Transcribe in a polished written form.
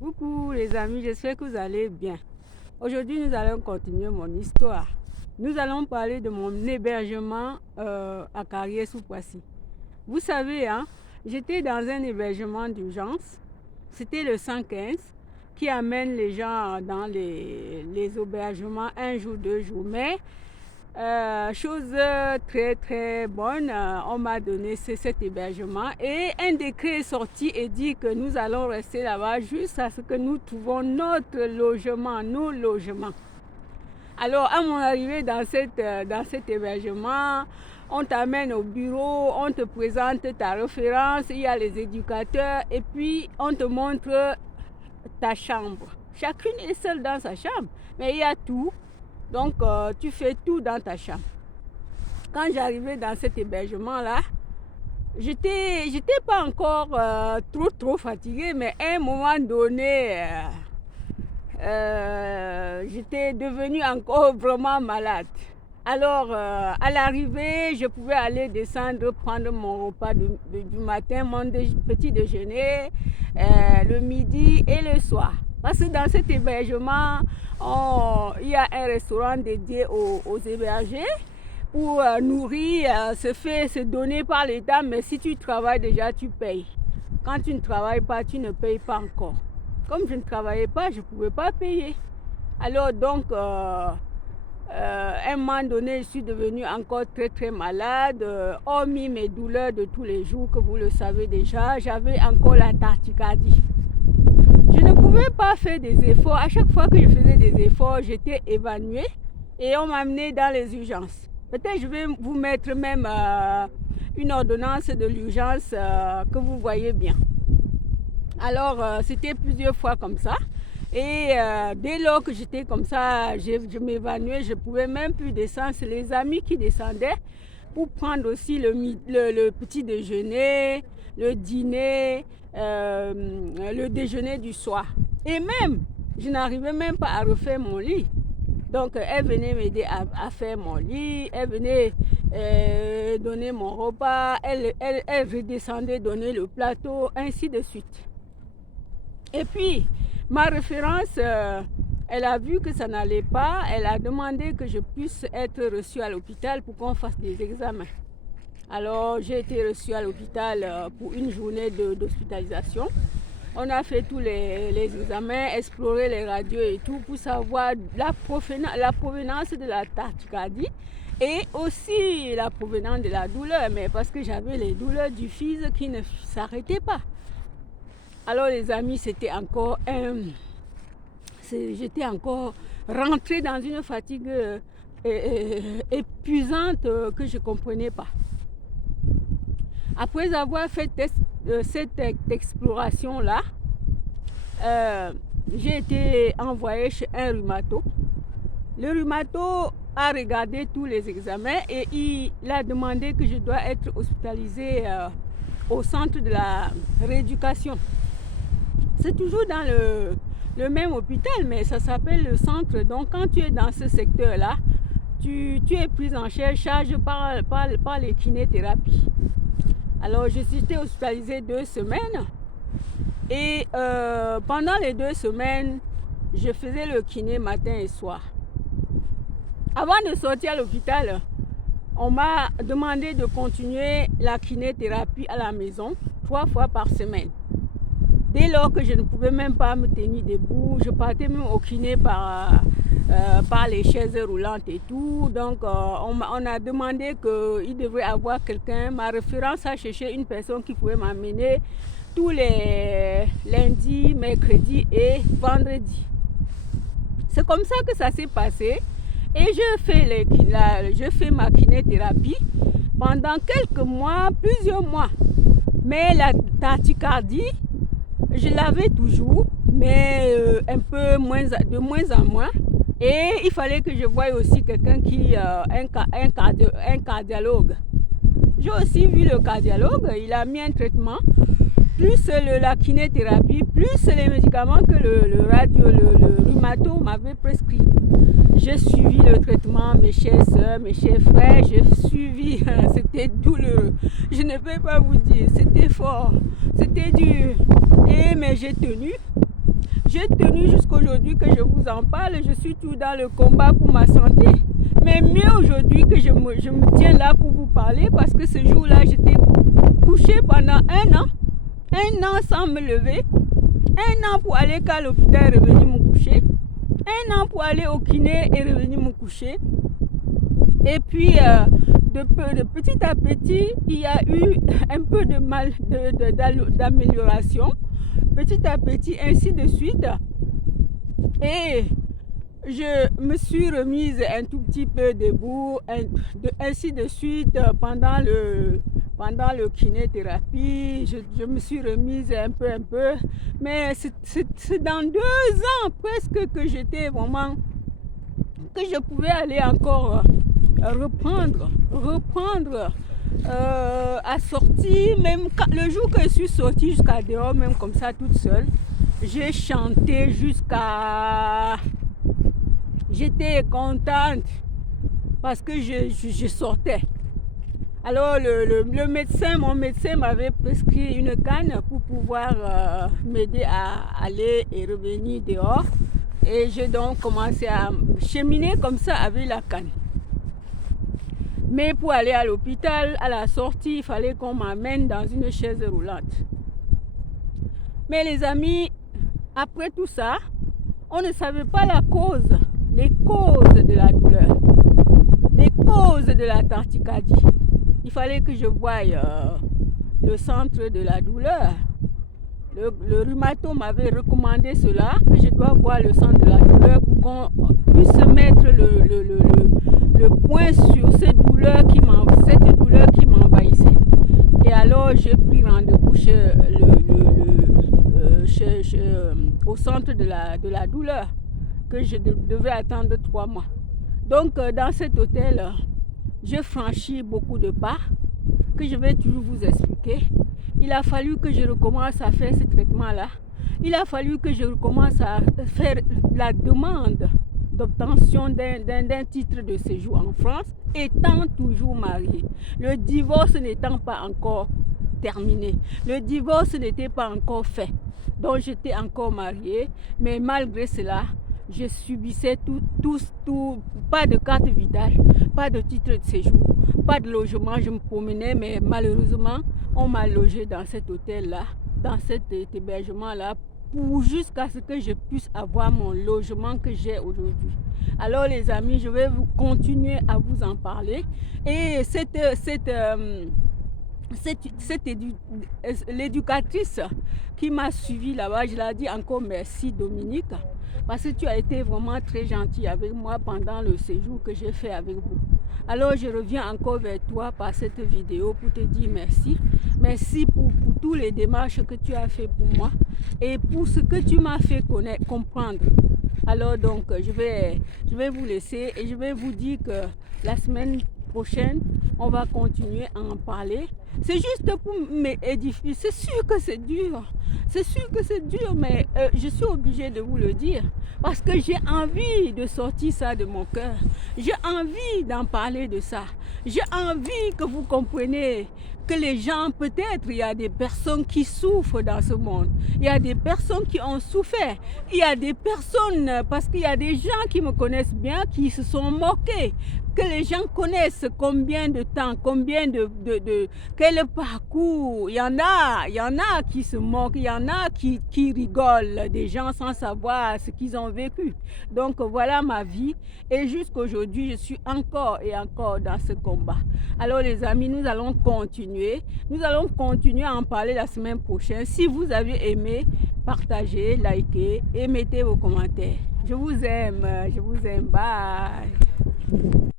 Coucou les amis, j'espère que vous allez bien. Aujourd'hui, nous allons continuer mon histoire. Nous allons parler de mon hébergement à Carrière-sous-Poissy. Vous savez, j'étais dans un hébergement d'urgence. C'était le 115 qui amène les gens dans les hébergements un jour, 2 jours. Mais chose très très bonne, on m'a donné cet hébergement et un décret est sorti et dit que nous allons rester là-bas jusqu'à ce que nous trouvons notre logement, nos logements. Alors à mon arrivée dans cet hébergement, on t'amène au bureau, on te présente ta référence, il y a les éducateurs et puis on te montre ta chambre. Chacune est seule dans sa chambre, mais il y a tout. Donc, tu fais tout dans ta chambre. Quand j'arrivais dans cet hébergement-là, j'étais pas encore trop fatiguée, mais à un moment donné, j'étais devenue encore vraiment malade. Alors, à l'arrivée, je pouvais aller descendre, prendre mon repas du matin, mon petit déjeuner, le midi et le soir. Parce que dans cet hébergement, il y a un restaurant dédié aux hébergés pour nourrir, se donner par l'État, mais si tu travailles déjà, tu payes. Quand tu ne travailles pas, tu ne payes pas encore. Comme je ne travaillais pas, je ne pouvais pas payer. Alors donc, à un moment donné, je suis devenue encore très très malade. Hormis mes douleurs de tous les jours, que vous le savez déjà, j'avais encore la tachycardie. Je ne pouvais pas faire des efforts. À chaque fois que je faisais des efforts, j'étais évanouie et on m'amenait dans les urgences. Peut-être je vais vous mettre même une ordonnance de l'urgence que vous voyez bien. Alors, c'était plusieurs fois comme ça. Et dès lors que j'étais comme ça, je m'évanouais, je ne pouvais même plus descendre. C'est les amis qui descendaient pour prendre aussi le petit déjeuner, le dîner, le déjeuner du soir. Et même, je n'arrivais même pas à refaire mon lit. Donc, elle venait m'aider à faire mon lit, elle venait donner mon repas, elle redescendait donner le plateau, ainsi de suite. Et puis, ma référence, elle a vu que ça n'allait pas, elle a demandé que je puisse être reçue à l'hôpital pour qu'on fasse des examens. Alors, j'ai été reçue à l'hôpital pour une journée d'hospitalisation. On a fait tous les examens, exploré les radios et tout pour savoir la provenance de la tachycardie et aussi la provenance de la douleur, mais parce que j'avais les douleurs du fils qui ne s'arrêtaient pas. Alors les amis, c'était encore j'étais encore rentrée dans une fatigue épuisante que je ne comprenais pas. Après avoir fait cette exploration-là, j'ai été envoyée chez un rhumato. Le rhumato a regardé tous les examens et il a demandé que je dois être hospitalisée au centre de la rééducation. C'est toujours dans le même hôpital, mais ça s'appelle le centre. Donc quand tu es dans ce secteur-là, tu es prise en charge par les kinésithérapies. Alors, je suis hospitalisée 2 semaines et pendant les 2 semaines, je faisais le kiné matin et soir. Avant de sortir à l'hôpital, on m'a demandé de continuer la kinéthérapie à la maison 3 fois par semaine. Dès lors que je ne pouvais même pas me tenir debout, je partais même au kiné par les chaises roulantes et tout. Donc, on a demandé qu'il devrait avoir quelqu'un. Ma référence a cherché une personne qui pouvait m'amener tous les lundis, mercredis et vendredis. C'est comme ça que ça s'est passé. Et je fais ma kinéthérapie pendant quelques mois, plusieurs mois. Mais la tachycardie, je l'avais toujours, mais de moins en moins. Et il fallait que je voie aussi quelqu'un un cardiologue. J'ai aussi vu le cardiologue, il a mis un traitement, plus la kinéthérapie, plus les médicaments que le rhumato m'avait prescrit. J'ai suivi le traitement, mes chers soeurs, mes chers frères, j'ai suivi, c'était douloureux. Je ne peux pas vous dire, c'était fort, c'était dur. Mais j'ai tenu. j'ai tenu jusqu'aujourd'hui que je vous en parle. Je suis toujours dans le combat pour ma santé. Mais mieux aujourd'hui que je me tiens là pour vous parler parce que ce jour-là, j'étais couchée pendant 1 an. 1 an sans me lever. 1 an pour aller qu'à l'hôpital et revenir me coucher. 1 an pour aller au kiné et revenir me coucher. Et puis, de petit à petit, il y a eu un peu d'amélioration. Petit à petit, ainsi de suite. Et je me suis remise un tout petit peu debout, ainsi de suite, pendant le kinéthérapie. Je me suis remise un peu. Mais c'est dans 2 ans presque que j'étais vraiment, que je pouvais aller encore reprendre à sortir, même le jour que je suis sortie jusqu'à dehors, même comme ça toute seule, j'ai chanté jusqu'à... J'étais contente parce que je sortais. Alors mon médecin m'avait prescrit une canne pour pouvoir m'aider à aller et revenir dehors. Et j'ai donc commencé à cheminer comme ça avec la canne. Mais pour aller à l'hôpital, à la sortie, il fallait qu'on m'amène dans une chaise roulante. Mais les amis, après tout ça, on ne savait pas les causes de la douleur, les causes de la tachycardie. Il fallait que je voie le centre de la douleur. Le rhumato m'avait recommandé cela, que je dois voir le centre de la douleur pour qu'on puisse mettre le point sur cette douleur qui m'envahissait. Et alors j'ai pris rendez-vous au centre de la douleur, que je devais attendre 3 mois. Donc dans cet hôtel, j'ai franchi beaucoup de pas que je vais toujours vous expliquer. Il a fallu que je recommence à faire ce traitement-là. Il a fallu que je recommence à faire la demande d'obtention d'un titre de séjour en France, étant toujours mariée. Le divorce n'étant pas encore terminé. Le divorce n'était pas encore fait. Donc j'étais encore mariée, mais malgré cela, je subissais tout, pas de carte vitale, pas de titre de séjour, pas de logement. Je me promenais, mais malheureusement, on m'a logé dans cet hôtel-là, dans cet hébergement-là, jusqu'à ce que je puisse avoir mon logement que j'ai aujourd'hui. Alors les amis, je vais continuer à vous en parler. Et l'éducatrice qui m'a suivi là-bas, je l'ai dit encore merci Dominique, parce que tu as été vraiment très gentil avec moi pendant le séjour que j'ai fait avec vous. Alors je reviens encore vers toi par cette vidéo pour te dire merci. Merci pour toutes les démarches que tu as fait pour moi et pour ce que tu m'as fait comprendre. Alors donc je vais vous laisser et je vais vous dire que la semaine prochaine, on va continuer à en parler. C'est juste pour m'édifier. C'est sûr que c'est dur. C'est sûr que c'est dur, mais je suis obligée de vous le dire. Parce que j'ai envie de sortir ça de mon cœur. J'ai envie d'en parler de ça. J'ai envie que vous compreniez que les gens, peut-être, il y a des personnes qui souffrent dans ce monde. Il y a des personnes qui ont souffert. Il y a des personnes, parce qu'il y a des gens qui me connaissent bien, qui se sont moqués. Que les gens connaissent combien de temps, quel parcours. Il y en a qui se moquent, il y en a qui rigolent des gens sans savoir ce qu'ils ont vécu. Donc voilà ma vie et jusqu'aujourd'hui je suis encore et encore dans ce combat. Alors les amis, nous allons continuer à en parler la semaine prochaine. Si vous avez aimé, partagez, likez et mettez vos commentaires. Je vous aime, bye.